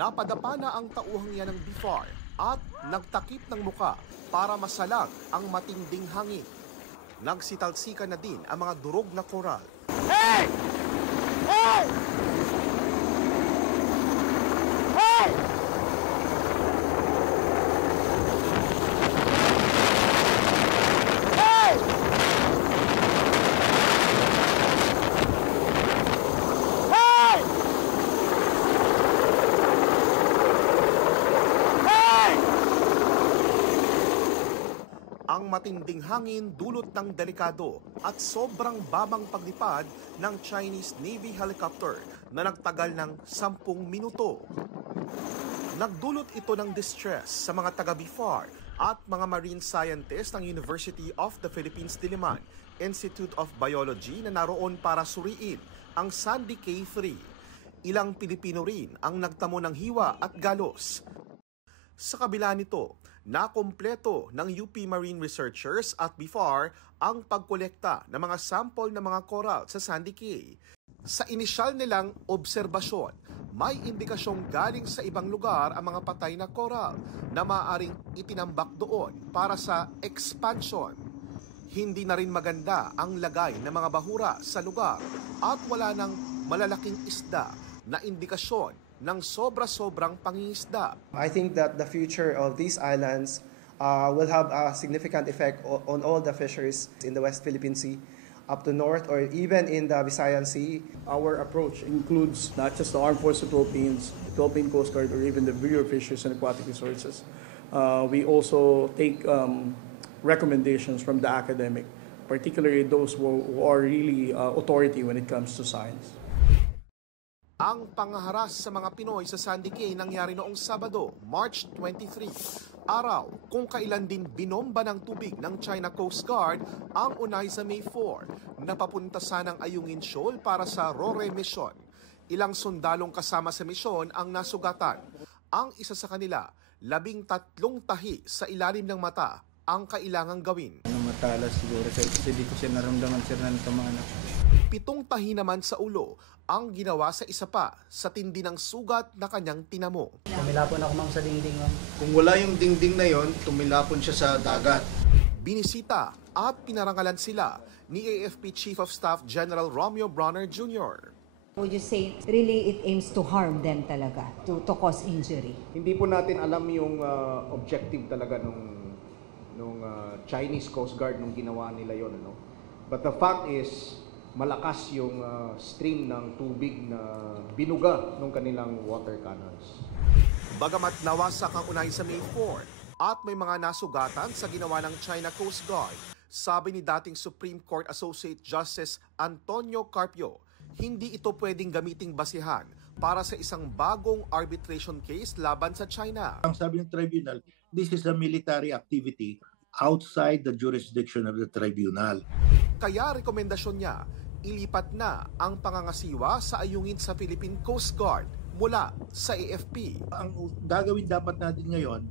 napadapa na ang tauhang yan ng BIFAR at nagtakip ng muka para masalang ang matinding hangin. Nagsitalsikan na din ang mga durog na koral. Hey! Hey! Hey! Hey! Hey! Hey! Ang matinding hangin dulot ng delikado at sobrang babang paglipad ng Chinese Navy helicopter na nagtagal ng 10 minuto. Nagdulot ito ng distress sa mga taga-BIFAR at mga marine scientists ng University of the Philippines Diliman Institute of Biology na naroon para suriin ang Sandy K3. Ilang Pilipino rin ang nagtamo ng hiwa at galos. Sa kabila nito, nakumpleto ng UP Marine Researchers at BIFAR ang pagkolekta ng mga sample ng mga coral sa Sandy Cay. Sa inisyal nilang obserbasyon, may indikasyong galing sa ibang lugar ang mga patay na coral na maaaring itinambak doon para sa expansion. Hindi na rin maganda ang lagay ng mga bahura sa lugar at wala ng malalaking isda na indikasyon ng sobra-sobrang pangingisda. I think that the future of these islands will have a significant effect on all the fisheries in the West Philippine Sea, up to north or even in the Visayan Sea. Our approach includes not just the Armed Forces of the Philippines, the Philippine Coast Guard, or even the Bureau of Fisheries and Aquatic Resources. We also take recommendations from the academic, particularly those who are really authority when it comes to science. Ang pangaharas sa mga Pinoy sa Sandy Cay nangyari noong Sabado, March 23, araw kung kailan din binomba ng tubig ng China Coast Guard ang Unayza May 4 na papunta sanang Ayungin Shoal para sa RORE mission. Ilang sundalong kasama sa misyon ang nasugatan. Ang isa sa kanila, 13 tahi sa ilalim ng mata ang kailangang gawin. Matalas siguro kasi di ko siya naramdaman sir na nagkamana. 7 tahi naman sa ulo ang ginawa sa isa pa sa tindi ng sugat na kanyang tinamo. Tumilapon ako mang sa dingding. Kung wala yung dingding na yon, tumilapon siya sa dagat. Binisita at pinarangalan sila ni AFP Chief of Staff General Romeo Bronner Jr. Would you say really it aims to harm them talaga, to cause injury? Hindi po natin alam yung objective talaga nung Chinese Coast Guard nung ginawa nila yon, ano. But the fact is malakas yung stream ng tubig na binuga ng kanilang water cannons. Bagamat nawasak ang Unayza May 4 at may mga nasugatan sa ginawa ng China Coast Guard, sabi ni dating Supreme Court Associate Justice Antonio Carpio, hindi ito pwedeng gamiting basihan para sa isang bagong arbitration case laban sa China. Ang sabi ng tribunal, this is a military activity outside the jurisdiction of the tribunal. Kaya rekomendasyon niya, ilipat na ang pangangasiwa sa Ayungin sa Philippine Coast Guard mula sa AFP. Ang gagawin dapat natin ngayon,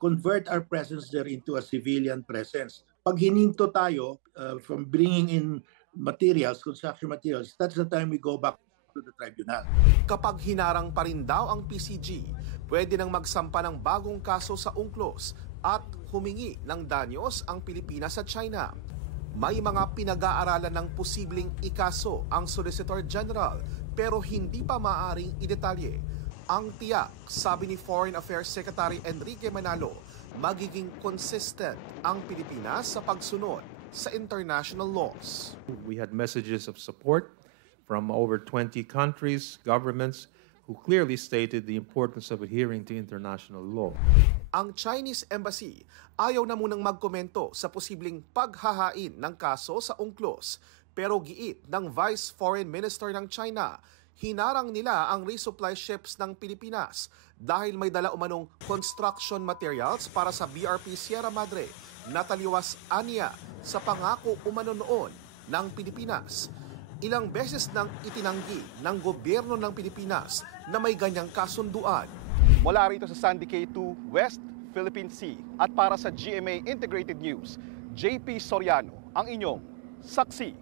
convert our presence there into a civilian presence. Pag hininto tayo from bringing in materials, construction materials, that's the time we go back to the tribunal. Kapag hinarang pa rin daw ang PCG, pwede nang magsampa ng bagong kaso sa UNCLOS at humingi ng danyos ang Pilipinas sa China. May mga pinag-aaralan ng posibleng ikaso ang Solicitor General pero hindi pa maaaring idetalye. Ang tiyak, sabi ni Foreign Affairs Secretary Enrique Manalo, magiging consistent ang Pilipinas sa pagsunod sa international laws. We had messages of support from over 20 countries, governments, who clearly stated the importance of adhering to international law. Ang Chinese Embassy ayaw na munang magkomento sa posibleng paghahain ng kaso sa UNCLOS, pero giit ng Vice Foreign Minister ng China, hinarang nila ang resupply ships ng Pilipinas dahil may dala umanong construction materials para sa BRP Sierra Madre na taliwas aniya sa pangako umano noon ng Pilipinas. Ilang beses nang itinanggi ng gobyerno ng Pilipinas na may ganyang kasunduan. Mula rito sa Sandy Cay 2, West Philippine Sea at para sa GMA Integrated News, JP Soriano ang inyong saksi.